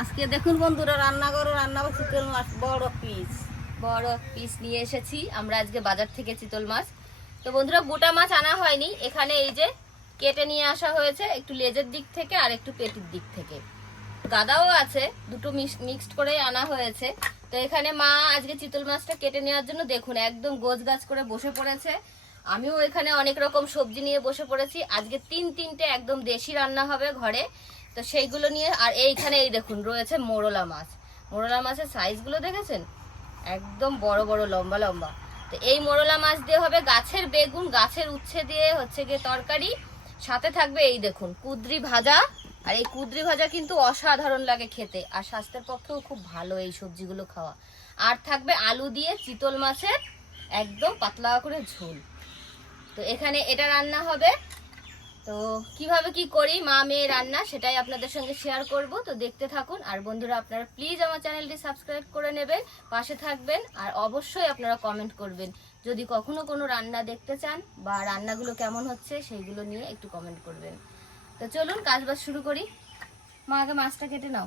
আজকে দেখুন বন্ধুরা রান্না করো, রান্না করো চিতল মাছ বড় পিস নিয়ে এসেছি আমরা আজকে বাজার থেকে চিতল মাছ। তো বন্ধুরা গোটা মাছ আনা হয়নি, এখানে এই যে কেটে নিয়ে আসা হয়েছে, একটু লেজের দিক থেকে আর একটু পেটির দিক থেকে। গাদাও আছে, দুটো মিক্সড করে আনা হয়েছে। তো এখানে মা আজকে চিতল মাছটা কেটে নেওয়ার জন্য দেখুন একদম গোছগাছ করে বসে পড়েছে। আমিও এখানে অনেক রকম সবজি নিয়ে বসে পড়েছি। আজকে তিনটে একদম দেশি রান্না হবে ঘরে, তো সেইগুলো নিয়ে। আর এইখানে এই দেখুন রয়েছে মোরলা মাছ। মোরলা মাছের সাইজগুলো দেখেছেন, একদম বড় বড় লম্বা লম্বা। তো এই মোরলা মাছ দিয়ে হবে গাছের বেগুন, গাছের উচ্ছে দিয়ে হচ্ছে গিয়ে তরকারি। সাথে থাকবে এই দেখুন কুঁদরি ভাজা। আর এই কুঁদরি ভাজা কিন্তু অসাধারণ লাগে খেতে, আর স্বাস্থ্যের পক্ষেও খুব ভালো এই সবজিগুলো খাওয়া। আর থাকবে আলু দিয়ে চিতল মাছের একদম পাতলা করে ঝোল। তো এখানে এটা রান্না হবে। তো কিভাবে কি করি মা মেয়ে রান্না সেটাই আপনাদের সঙ্গে শেয়ার করব। তো দেখতে থাকুন। আর বন্ধুরা আপনারা প্লিজ আমার চ্যানেলটি সাবস্ক্রাইব করে নেবেন, পাশে থাকবেন। আর অবশ্যই আপনারা কমেন্ট করবেন যদি কখনো কোনো রান্না দেখতে চান বা রান্নাগুলো কেমন হচ্ছে সেইগুলো নিয়ে একটু কমেন্ট করবেন। তো চলুন কাজবাজ শুরু করি। মা আগে মাছটা কেটে নাও।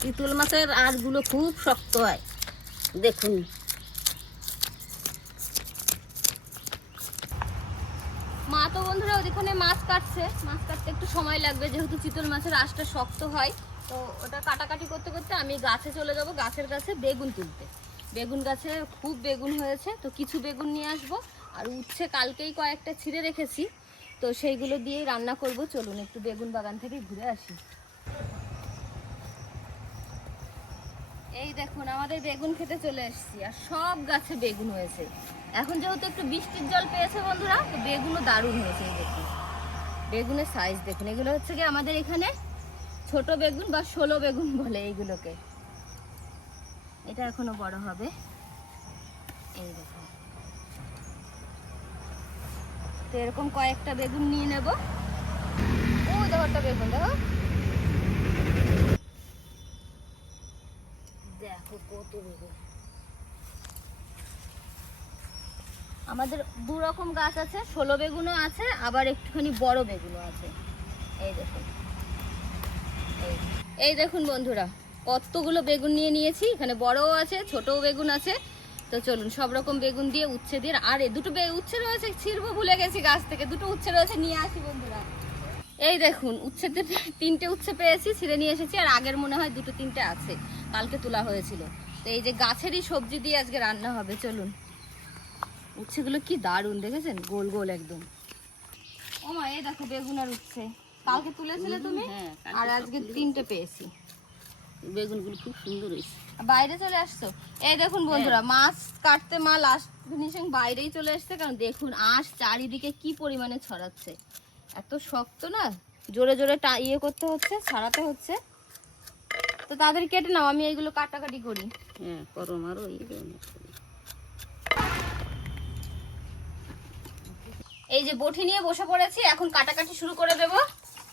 চিতল মাছের আঁশগুলো খুব শক্ত হয়, দেখুন। মা তো বন্ধুরা ওইখানে মাছ কাটছে, মাছ কাটতে একটু সময় লাগবে যেহেতু চিতল মাছের আঁশটা শক্ত হয়। তো ওটা কাটাকাটি করতে করতে আমি গাছে চলে যাব, গাছের কাছে বেগুন তুলতে। বেগুন গাছে খুব বেগুন হয়েছে, তো কিছু বেগুন নিয়ে আসবো। আর উচ্ছে কালকেই কয়েকটা ছিঁড়ে রেখেছি, তো সেইগুলো দিয়েই রান্না করব। চলুন একটু বেগুন বাগান থেকে ঘুরে আসি। এই দেখুন আমাদের বেগুন খেতে চলে এসেছি, আর সব গাছে বেগুন হয়েছে। এখন যেহেতু একটু বৃষ্টির জল পেয়েছে বন্ধুরা, তো বেগুনও দারুণ হয়েছে। এই দেখুন বেগুনের সাইজ দেখুন, এগুলো হচ্ছে কি আমাদের এখানে ছোট বেগুন বা 16 বেগুন বলে এইগুলোকে। এটা এখনো বড় হবে। এই দেখুন, তো এরকম কয়েকটা বেগুন নিয়ে নেব। ও দেখো একটা বেগুন, দেখো দেখো কত বেগুন। আমাদের দু রকম গাছ আছে, 16 বেগুনও আছে, আবার একটুখানি বড় বেগুনও আছে। এই দেখুন, এই দেখুন বন্ধুরা কতগুলো বেগুন নিয়ে নিয়েছি। এখানে বড়ও আছে, ছোটও বেগুন আছে। তো চলুন সব রকম বেগুন দিয়ে উচ্ছে দিয়ে। আর দুটো উচ্ছে রয়েছে, ছিঁড়বো ভুলে গেছি গাছ থেকে, দুটো উচ্ছে রয়েছে, নিয়ে আসি বন্ধুরা। এই দেখুন উচ্ছেতে 3টে উচ্ছে পেয়েছি, ছিঁড়ে নিয়ে এসেছি। আর আগের মনে হয় 2-3টে আছে, কালকে তোলা হয়েছিল। তো এই যে গাছেরই সবজি দিয়ে আজকে রান্না হবে। চলুন, উচ্ছেগুলো কি দারুণ দেখেছেন, গোল গোল একদম। ও মা এই দেখো বেগুন আর উচ্ছে কালকে তুলেছিলে তুমি, আর আজকে 3টে পেয়েছি। বেগুনগুলো খুব সুন্দর হয়েছে। বাইরে চলে আসছো। এই দেখুন বন্ধুরা মাছ কাটতে মা লাস্ট ফিনিশিং বাইরেই চলে আসছে, কারণ দেখুন আঁশ চারিদিকে কি পরিমাণে ছড়াচ্ছে। এত শক্ত না, জোরে জোরে ইয়ে করতে হচ্ছে, ছাড়াতে হচ্ছে। তো তাদের কেটে নাও, আমি এইগুলো কাটাকাটি করি। হ্যাঁ করো, মারো। এই যে বটি নিয়ে বসে পড়েছি, এখন কাটাকাটি শুরু করে দেব।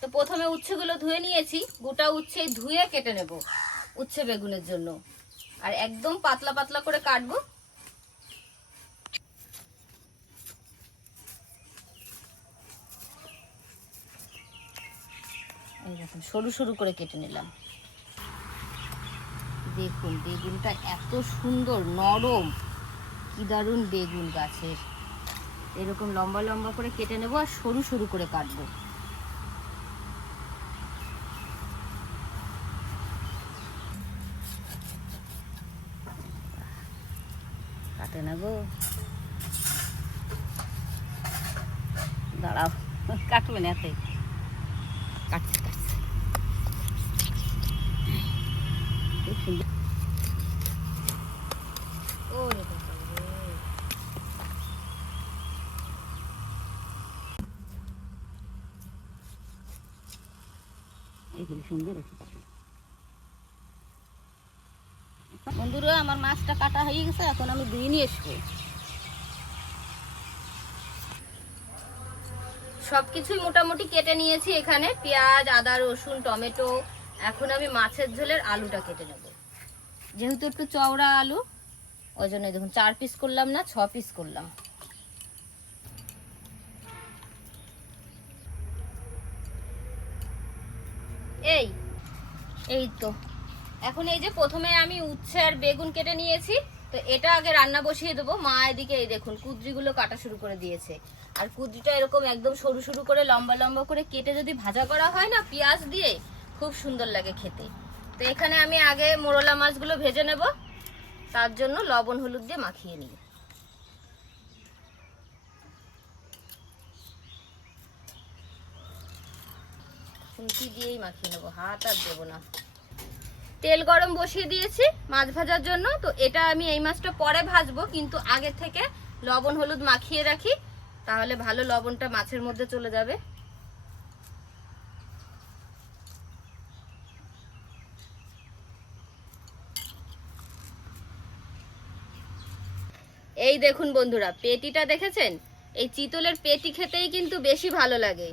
তো প্রথমে উচ্ছেগুলো ধুয়ে নিয়েছি, গোটা উচ্ছে ধুয়ে কেটে নেব উচ্ছে বেগুনের জন্য। আর একদম পাতলা পাতলা করে কাটবো। এই দেখুন সরু সরু করে কেটে নিলাম। দেখুন বেগুনটা এত সুন্দর নরম, কি দারুণ বেগুন গাছের। এরকম লম্বা লম্বা করে কেটে নেব আর সরু সরু করে কাটবো। কাটে না গো, দাঁড়াও, কাটবে না এতে। কাটছে কাটছে, খুব সুন্দর। ওরে বাবা রে। এইগুলো সুন্দর হচ্ছে। বন্ধুরা আমার মাছটা কাটা হয়ে গেছে, এখন আমি ধুয়ে নিয়ে আসবো। সবকিছুই মোটামুটি কেটে নিয়েছি, এখানে পেঁয়াজ আদা রসুন টমেটো। এখন আমি মাছের ঝোলের আলুটা কেটে নেব, যেহেতু একটু চওড়া আলু ওই জন্য দেখুন 4 পিস করলাম না, 6 পিস করলাম। এই এই তো এখন এই যে প্রথমে আমি উচ্ছে আর বেগুন কেটে নিয়েছি, তো এটা আগে রান্না বসিয়ে দেবো। মা এদিকে এই দেখুন কুদ্রিগুলো কাটা শুরু করে দিয়েছে। আর কুদ্রিটা এরকম একদম সরু সরু করে লম্বা লম্বা করে কেটে যদি ভাজা করা হয় না পেঁয়াজ দিয়ে, খুব সুন্দর লাগে খেতে। তো এখানে আমি আগে মোরলা মাছগুলো ভেজে নেব, তার জন্য লবণ হলুদ দিয়ে মাখিয়ে নিই। খুন্তি দিয়েই মাখিয়ে নেবো, হাত আর দেবো না। তেল গরম বসিয়ে দিয়েছি মাছ ভাজার জন্য। তো এটা আমি এই মাছটা পরে ভাজবো, কিন্তু আগে থেকে লবণ হলুদ মাখিয়ে রাখি, তাহলে ভালো লবণটা মাছের মধ্যে চলে যাবে। এই দেখুন বন্ধুরা, পেটিটা দেখেছেন? এই চিতলের পেটি খেতেই কিন্তু বেশি ভালো লাগে।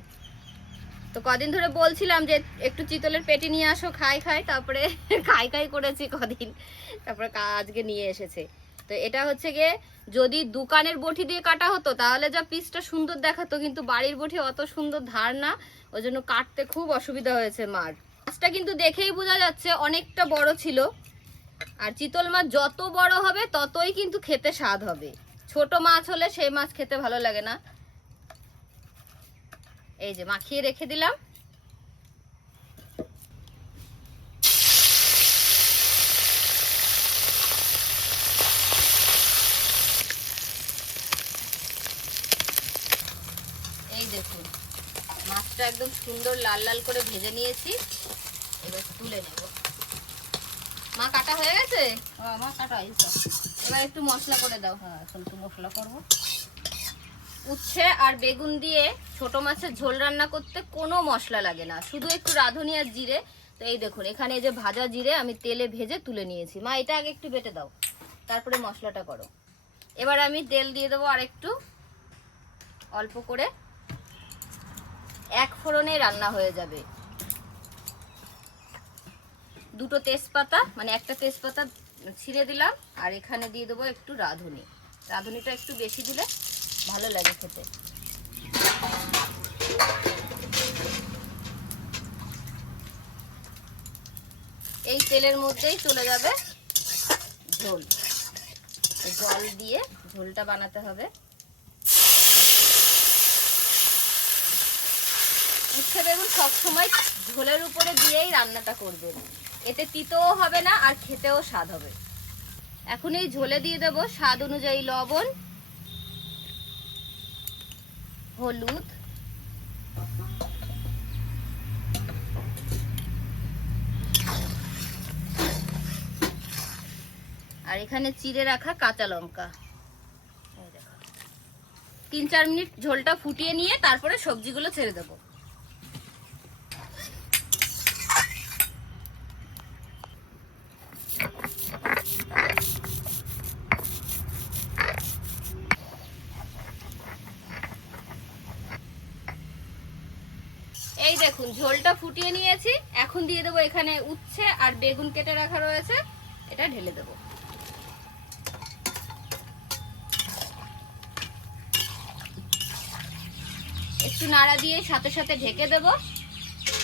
তো কদিন ধরে বলছিলাম যে একটু চিতলের পেটি নিয়ে আসো, খাই খাই, তারপরে খাই খাই করেছি কদিন, তারপরে আজকে নিয়ে এসেছে। তো এটা হচ্ছে গিয়ে যদি দোকানের বটি দিয়ে কাটা হতো তাহলে যা পিসটা সুন্দর দেখাতো, কিন্তু বাড়ির বটি অত সুন্দর ধার না, ওই জন্য কাটতে খুব অসুবিধা হয়েছে মার। মাছটা কিন্তু দেখেই বোঝা যাচ্ছে অনেকটা বড় ছিল। আর চিতল মাছ যত বড় হবে ততই কিন্তু খেতে স্বাদ হবে, ছোট মাছ হলে সেই মাছ খেতে ভালো লাগে না। এই যে মাখিয়ে রেখে দিলাম। এই দেখুন মাছটা একদম সুন্দর লাল লাল করে ভেজে নিয়েছি, এবার তুলে নেব। মা কাটা হয়ে গেছে? আমার কাটা হয়েছে। এবার একটু মশলা করে দাও। হ্যাঁ, এখন একটু মশলা করবো। উচ্ছে আর বেগুন দিয়ে ছোট মাছের ঝোল রান্না করতে কোনো মশলা লাগে না, শুধু একটু রাঁধুনি আর জিরে। তো এই দেখুন এখানে এই যে ভাজা জিরে আমি তেলে ভেজে তুলে নিয়েছি। মা এটা আগে একটু বেটে দাও, তারপরে মশলাটা করো। এবার আমি তেল দিয়ে দেবো আর একটু অল্প করে, এক ফোড়নে রান্না হয়ে যাবে। দুটো তেজপাতা, মানে একটা তেজপাতা ছিঁড়ে দিলাম, আর এখানে দিয়ে দেবো একটু রাঁধুনি। রাঁধুনিটা একটু বেশি দিলে ভালো লাগে খেতে। এই তেলের মধ্যেই চলে যাবে ঝোল। জল দিয়ে ঝোলটা বানাতে হবে। উচ্ছে বেগুন সবসময় ঝোলের উপরে দিয়েই রান্নাটা করবেন, এতে তিতও হবে না আর খেতেও স্বাদ হবে। এখন এই ঝোলে দিয়ে দেবো স্বাদ অনুযায়ী লবণ, হলুদ, আর এখানে চিড়ে রাখা কাঁচা লঙ্কা। 3-4 মিনিট ঝোলটা ফুটিয়ে নিয়ে তারপরে সবজিগুলো ছেড়ে দেবো। এই দেখুন ঝোলটা ফুটিয়ে নিয়েছি, এখন দিয়ে দেবো এখানে উচ্ছে আর বেগুন কেটে রাখা রয়েছে, এটা ঢেলে দেবো। একটু নাড়া দিয়ে সাথে সাথে ঢেকে দেবো।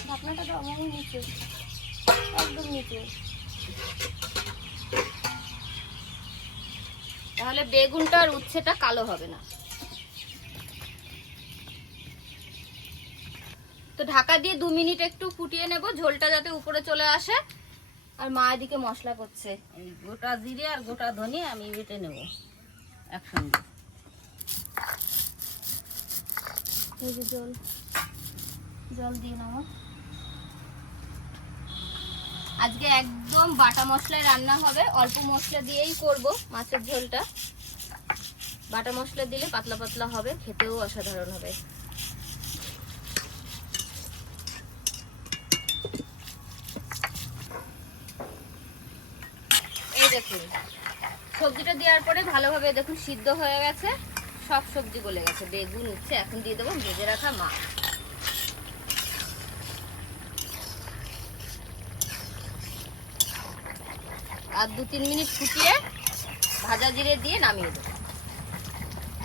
ঢাকনাটা তো আমার নিচে, একদম নিচে, তাহলে বেগুনটা আর উচ্ছেটা কালো হবে না। তো ঢাকা দিয়ে 2 মিনিট একটু ফুটিয়ে নেব, ঝোলটা যাতে উপরে চলে আসে। আর মা এদিকে মশলা করছে। এই গোটা জিরে আর গোটা ধনিয়া আমি বেটে নেব একসঙ্গে। এই যে জল, জল দিয়ে নেব। আজকে একদম বাটা মশলায় রান্না হবে, অল্প মশলা দিয়েই করব মাছের ঝোলটা। বাটা মশলা দিলে পাতলা পাতলা হবে, খেতেও অসাধারণ হবে। এই দেখুন সবজিটা দেওয়ার পরে ভালোভাবে দেখুন সিদ্ধ হয়ে গেছে, সব সবজি গলে গেছে, বেগুন উচ্ছে। এখন দিয়ে দেবো ভেজে রাখা মাছ। আর 2-3 মিনিট ফুটিয়ে ভাজা জিরে দিয়ে নামিয়ে দেবো।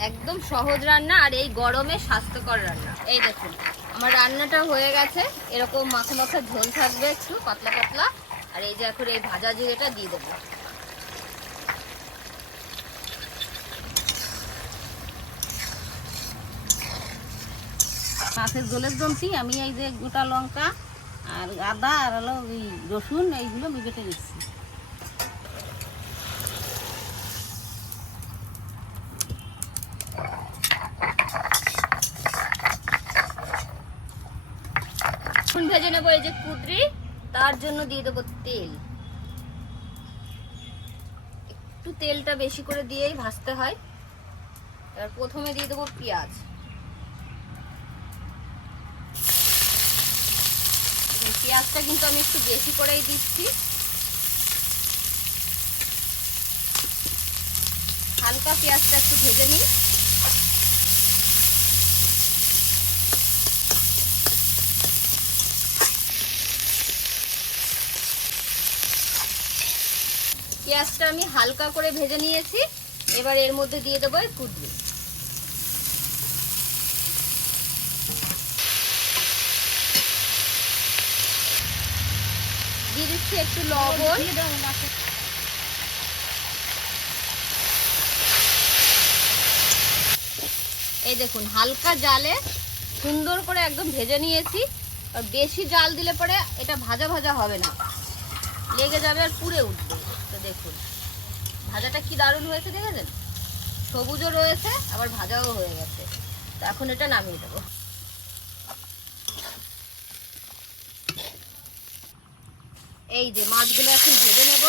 একদম সহজ রান্না, আর এই গরমে স্বাস্থ্যকর রান্না। এই দেখুন আমার রান্নাটা হয়ে গেছে, এরকম মাখা মাখা ঝোল থাকবে একটু পাতলা পাতলা। আর এই যে এখন এই ভাজা জিরেটা দিয়ে দেবো। মাছের ঝোলের জন্য আমি এই যে গোটা লঙ্কা আর আদা আর হলো ওই রসুন এইগুলো আমি বেটে নিচ্ছি। এখন ভেজে নেবো এই যে কুদরি, তার জন্য দিয়ে দেবো তেল। একটু তেলটা বেশি করে দিয়েই ভাজতে হয়। এবার প্রথমে দিয়ে দেবো পেঁয়াজ। পেঁয়াজটা কিন্তু আমি একটু বেশি করেই দিচ্ছি। হালকা পেঁয়াজটা একটু ভেজে নিই। পেঁয়াজটা আমি হালকা করে ভেজে নিয়েছি। এবার এর মধ্যে দিয়ে দেবো কুদরি। দিয়ে দিচ্ছি একটু লবণ। এই দেখুন হালকা জালে সুন্দর করে একদম ভেজে নিয়েছি। আর বেশি জাল দিলে পরে এটা ভাজা ভাজা হবে না, লেগে যাবে আর পুড়ে উঠবে। তো দেখুন ভাজাটা কি দারুণ হয়েছে, দেখেছেন? সবুজও রয়েছে আবার ভাজাও হয়ে গেছে। তো এখন এটা নামিয়ে দেবো। এই যে মাছগুলো এখন ভেজে নেব।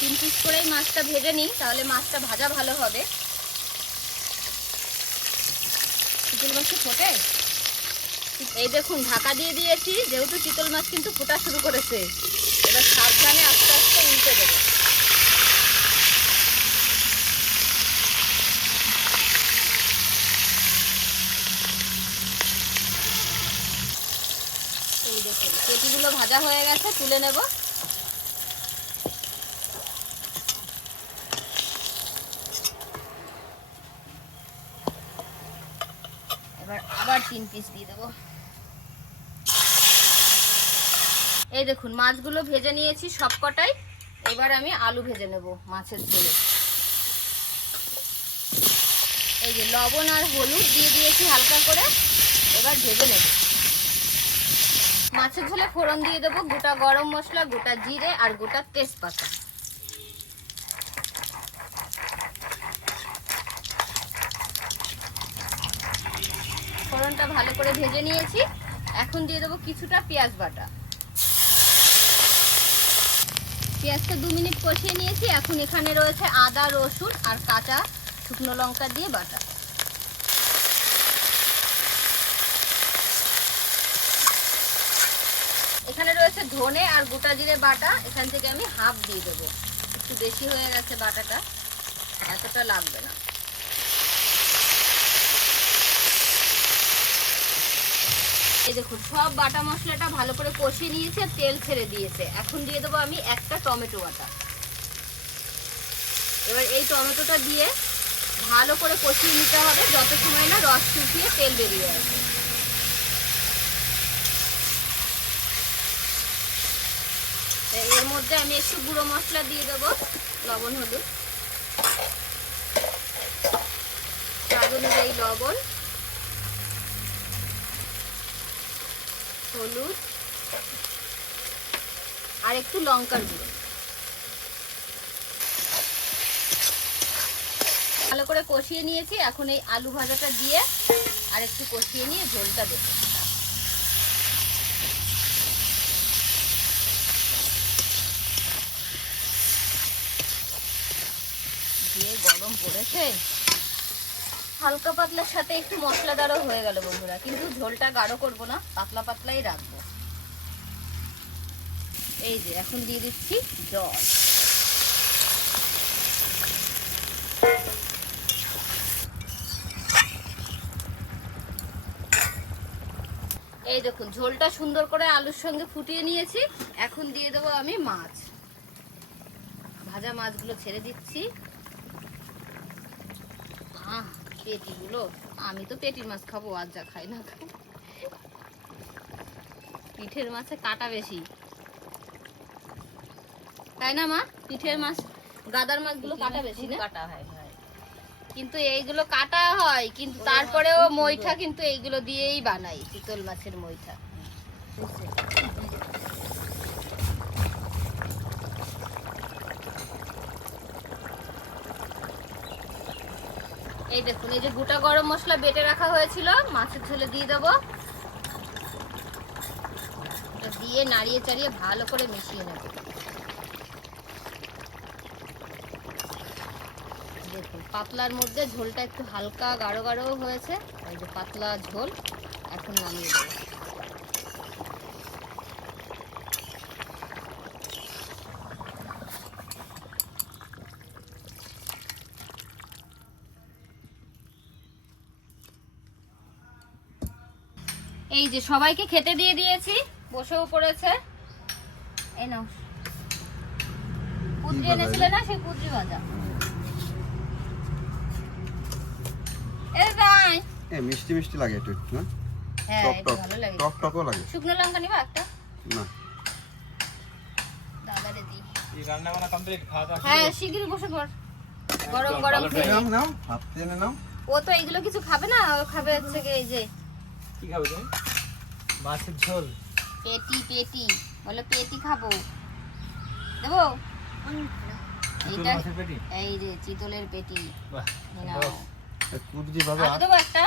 তিন পিস করেই মাছটা ভেজে নিই, তাহলে মাছটা ভাজা ভালো হবে। চিতল মাছ ফোটে। এই দেখুন ঢাকা দিয়ে দিয়েছি, যেহেতু চিতল মাছ কিন্তু ফোটা শুরু করেছে। এবার সাবধানে আস্তে আস্তে উল্টে দেবো। এই দেখুন পেটিগুলো ভাজা হয়ে গেছে, তুলে নেব। এবার আবার 3 পিস দিয়ে দেবো। এই দেখুন মাছগুলো ভেজে নিয়েছি সবকটাই। এবার আমি আলু ভেজে নেব মাছের ঝোলে। এই যে লবণ আর হলুদ দিয়ে দিয়েছি হালকা করে, এবার ভেজে নেব। মাছের ঝোলে ফোড়ন দিয়ে দেবো গোটা গরম মশলা, গোটা জিরে আর গোটা তেজপাতা। ফোড়নটা ভালো করে ভেজে নিয়েছি। এখন দিয়ে দেবো কিছুটা পেঁয়াজ বাটা। পেঁয়াজটা 2 মিনিট কষিয়ে নিয়েছি। এখন এখানে রয়েছে আদা রসুন আর কাঁচা শুকনো লঙ্কা দিয়ে বাটা। এখানে রয়েছে ধনে আর গোটা জিরে বাটা, এখান থেকে আমি হাফ দিয়ে দেবো। একটু বেশি হয়ে গেছে বাটাটা, এতটা লাগবে না। এই দেখুন সব বাটা মশলাটা ভালো করে কষিয়ে নিয়েছে, তেল ছেড়ে দিয়েছে। এখন দিয়ে দেবো আমি একটা টমেটো বাটা। এবার এই টমেটোটা দিয়ে ভালো করে কষিয়ে নিতে হবে যত সময় না রস শুকিয়ে তেল বেরিয়ে আসে। এর মধ্যে আমি একটু গুঁড়ো মশলা দিয়ে দেবো, লবণ হলুদ, স্বাদ অনুযায়ী লবণ হলুদ আর একটু লঙ্কার গুঁড়ো। ভালো করে কষিয়ে নিয়েছি। এখন এই আলু ভাজাটা দিয়ে আর একটু কষিয়ে নিয়ে ঝোলটা দেবো। দিয়ে গরম পড়েছে, হালকা পাতলার সাথে একটু মশলাদারও হয়ে গেল বন্ধুরা। কিন্তু ঝোলটা গাঢ় করবো না, পাতলা পাতলাই রাখবো। এই যে এখন দিয়ে দিচ্ছি জল। এই দেখুন ঝোলটা সুন্দর করে আলুর সঙ্গে ফুটিয়ে নিয়েছি। এখন দিয়ে দেবো আমি মাছ। ভাজা মাছগুলো ছেড়ে দিচ্ছি। পেটিগুলো, আমি তো পেটির মাছ খাবো, আর যা খাই না খাই। পিঠের মাছে কাটা বেশি, তাই না মা? পিঠের মাছ, গাদার মাছগুলো কাটা বেশি না? কাটা হয় হয়। কিন্তু এইগুলো কাটা হয়, কিন্তু তারপরেও মইঠা কিন্তু এইগুলো দিয়েই বানাই, চিতল মাছের মইঠা। এই দেখুন, এই যে গোটা গরম মশলা বেটে রাখা হয়েছিল, মাছের ঝোলে দিয়ে দেবো। এটা দিয়ে নাড়িয়ে চাড়িয়ে ভালো করে মিশিয়ে নেব। দেখুন পাতলার মধ্যে ঝোলটা একটু হালকা গাঢ় গাঢ় হয়েছে, এই যে পাতলা ঝোল। এখন নামিয়ে দেবো। এই যে সবাইকে খেতে দিয়ে দিয়েছি, বসেও পড়েছে। এই নাও, কুদ্রি এনেছিলে না, সেই কুদ্রি ভাজা। এই যাই, এই মিষ্টি মিষ্টি লাগে একটু একটু, না? হ্যাঁ টক এটা টক ভালো লাগে। টক টকও লাগে। শুকনো লঙ্কা নিবা একটা? না, দাদারে দি। এই রান্না বান্না কমপ্লিট, খাওয়া দাওয়া হ্যাঁ শিগগিরই বসে পড়, গরম গরম খেয়ে নাও নে। নাও, হাত টেনে নাও। ও তো এইগুলো কিছু খাবে না, ও খাবে হচ্ছে কি এই যে কি খাবে তুমি? মাছের ঝোল। পেটি। পেটি বলে পেটি খাবো, দেবো? চিতল এইটা মাছের পেটি। এই যে চিতলের পেটি। বাহ, এই নাও। এই কুদরি ভাজা আলু দেবো একটা?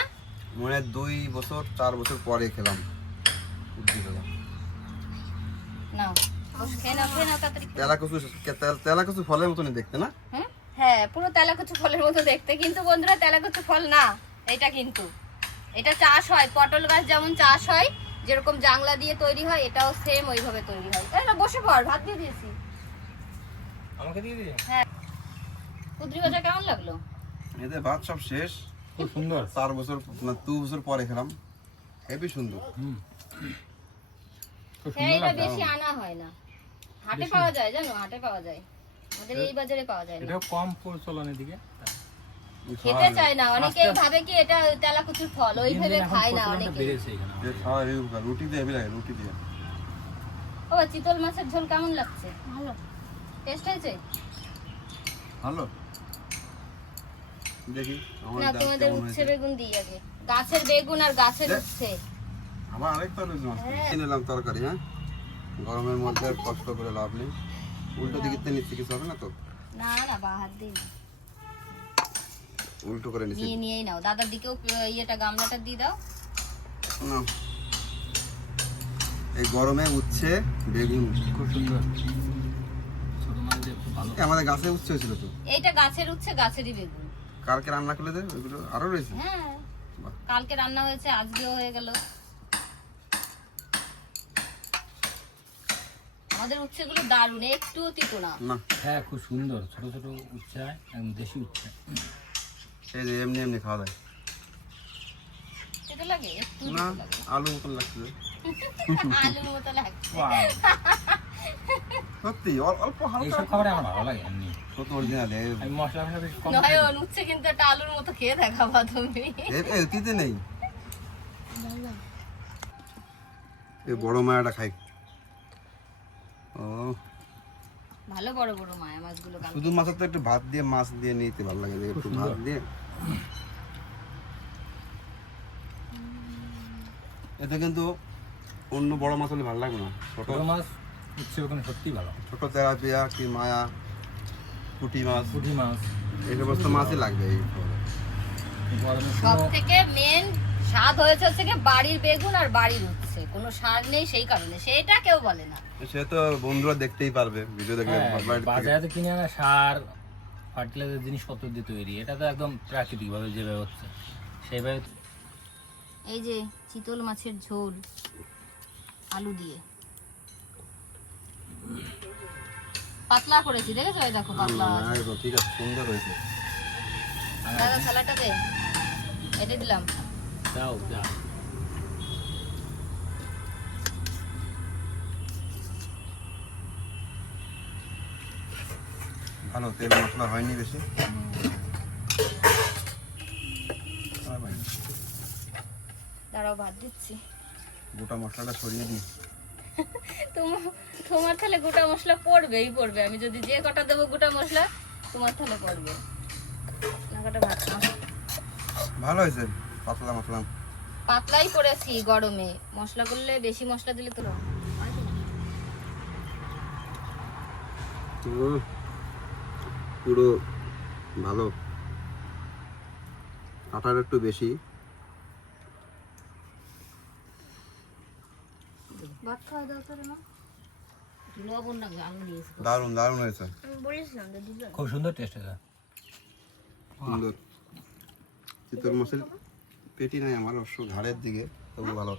মনে হয় 2 বছর 4 বছর পরে খেলাম কুদরি ভাজা। নাও, বসে খেয়ে নাও, খেয়ে নাও তাড়াতাড়ি। তেলাকুচু ফলের মতনই দেখতে, না? হুম? হ্যাঁ পুরো তেলাকুচু ফলের মতো দেখতে, কিন্তু বন্ধুরা তেলাকুচু ফল না এটা। কিন্তু এটা চাষ হয়, পটল গাছ যেমন চাষ হয়, যেরকম জাংলা দিয়ে তৈরি হয়, এটাও সেম ওইভাবে তৈরি হয়। এই না, বসে পড়, ভাত দিয়ে দিয়েছি। আমাকে দিয়ে দিও। হ্যাঁ, কুদরি ভাজা কেমন লাগলো? এতে ভাত সব শেষ। খুব সুন্দর। 4 বছর না 2 বছর পরে খেলাম, হেবি সুন্দর। খুব হ্যাঁ, সুন্দর এটা লাগছে। বেশি আনা হয় না, হাটে পাওয়া যায়, জানো, হাটে পাওয়া যায়, আমাদের এই বাজারে পাওয়া যায় না। এটাও কম প্রচলন এদিকে। খেতে চায় না অনেকেই, ভাবে কি এটা তেলাকুচুর ফল, ওই ভেবে খায় না অনেকে। বেড়েছে এখানে। রুটি দিয়ে হেবি লাগে, রুটি দিয়ে। ও চিতল মাছের ঝোল কেমন লাগছে? ভালো টেস্ট হয়েছে? ভালো। দেখি আমার না, দাম তোমাদের কেমন উচ্ছে হয়েছে। বেগুন দিই আগে, গাছের বেগুন আর গাছের দেখ। উচ্ছে। আমার আরেক তরকারি মাছ হ্যাঁ। কিনে নিলাম তরকারি। হ্যাঁ, গরমের মধ্যে আর কষ্ট করে লাভ নেই। উল্টো দিকে নিচ্ছি, কিছু হবে না তো? না না, বাহার দিই না, উল্টো করে নিচ্ছি। নিয়েই নাও। দাদার দিকেও ইয়েটা, গামলাটা দিয়ে দাও। নাও। এই গরমে উচ্ছে বেগুন খুব সুন্দর। ছোট মাছ দিয়ে খুব ভালো। আমাদের গাছে উচ্ছে হয়েছিল তো। এইটা গাছের উচ্ছে, গাছেরই বেগুন। কালকে রান্না করলে দে, ওইগুলো আরো রয়েছে। হ্যাঁ, বাহ। কালকে রান্না হয়েছে, আজকেও হয়ে গেল। আমাদের উচ্ছেগুলো দারুণ, একটু তিতো না। না, হ্যাঁ খুব সুন্দর, ছোট ছোট উচ্ছে হয়, একদম দেশি উচ্ছে। এই যে এমনি এমনি খাওয়া যায় তিতো লাগে একটু, না, তিতো লাগে। আলু মতন লাগছে। আলুর মতো লাগছে। সত্যি অল্প হালকা। এইসব খাবারে আমার ভালো লাগে এমনি। সত্যি অরিজিনাল। আমি মশলা ফসলা বেশি কম খাই। নয়ন, উচ্ছে কিন্তু একটা আলুর মতো খেয়ে দেখাবা তুমি। এই তিতে নেই। এই বড় মায়াটা খাই। ও, ভালো বড় বড় মায়া মাছগুলো কালকে। শুধু মাছের তো একটু ভাত দিয়ে, মাছ দিয়ে নিতে ভালো লাগে, একটু ভাত দিয়ে। এতে কিন্তু অন্য বড় মাছ হলে ভালো লাগবে না। ছোট ছোট মাছ উচ্ছে ওখানে সত্যিই ভালো। ছোট তেলাপিয়া কি মায়া, পুঁটি মাছ, পুঁটি মাছ এই সমস্ত মাছই লাগবে এই খাবারে। গরমের সব সময় থেকে মেন স্বাদ হয়েছে হচ্ছে কি বাড়ির বেগুন আর বাড়ির উচ্ছে, কোনো সার নেই সেই কারণে, সেটা কেউ বলে না। সে তো বন্ধুরা দেখতেই পারবে, ভিডিও দেখলে হ্যাঁ, বাড়ির থেকে। বাজারে কিনে আনা সার ফার্টিলাইজার জিনিসপত্র দিয়ে তৈরি, এটা তো একদম প্রাকৃতিক ভাবে যেভাবে হচ্ছে সেইভাবে। এই যে চিতল মাছের ঝোল আলু দিয়ে পাতলা করেছি, দেখেছো? এই দেখো পাতলা না, আছে। একদম ঠিক আছে, সুন্দর হয়েছে। দাদা সালাডটা দে, এটা দিলাম। দাও দাও। ভালো তেল মশলা হয়নি বেশি। দাঁড়াও ভাত দিচ্ছি। গোটা মশলাটা ছড়িয়ে দিই। তোমার তাহলে গোটা মশলা পড়বেই পড়বে, আমি যদি যে কটা দেবো গোটা মশলা তোমার তাহলে পড়বে না। কটা ভাত ভালো হয়েছে, পাতলা মশলা। পাতলাই করেছি গরমে, মশলা করলে বেশি মশলা দিলে তো পুরো ভালো, আটার একটু বেশি। ভাত খাওয়া দাওয়া করে না লবণ না গাল দিয়েছে। দারুণ দারুণ হয়েছে, বলেছিলাম তো দিল। খুব সুন্দর টেস্ট এটা। সুন্দর। চিতল মাছের পেটি নাই আমার, অবশ্য ঘাড়ের দিকে, তবু ভালো।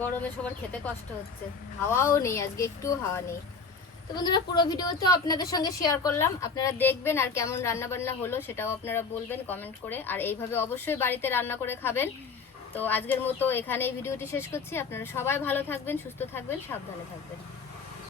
গরমে সবার খেতে কষ্ট হচ্ছে, হাওয়াও নেই আজকে, একটু হাওয়া নেই। তো বন্ধুরা পুরো ভিডিওতে আপনাদের সঙ্গে শেয়ার করলাম, আপনারা দেখবেন আর কেমন রান্না বান্না হলো সেটাও আপনারা বলবেন কমেন্ট করে, আর এইভাবে অবশ্যই বাড়িতে রান্না করে খাবেন। তো আজকের মতো এখানেই ভিডিওটি শেষ করছি। আপনারা সবাই ভালো থাকবেন, সুস্থ থাকবেন, সাবধানে থাকবেন।